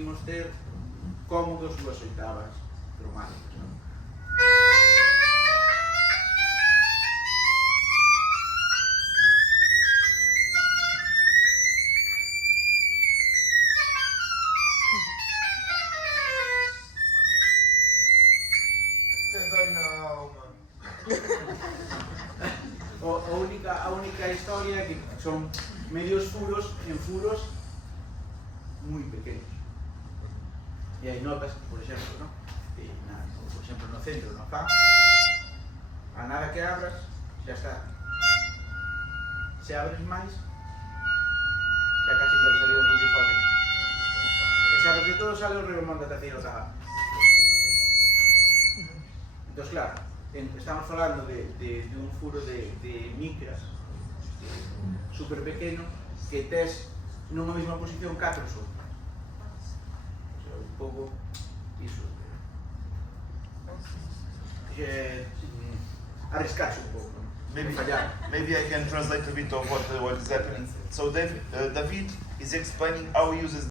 conseguimos ter cómodos 2 oitavas cromáticas, non? Que dói na alma. A única historia é que son medios furos en furos moi pequenos. E hai notas, por exemplo, ¿no? Por exemplo, no centro, no fa, a nada que abras, xa está. Se abres máis, xa casi te salió un multifonio. E sabes que todo sale o redomón da terceira octava. Entón, claro, estamos falando de un furo de micras super pequeno que tes nunha mesma posición 4 só. O sea, un pouco iso. Arriscarse un pouco, Maybe I can translate a bit of what is happening. So David is explaining how he uses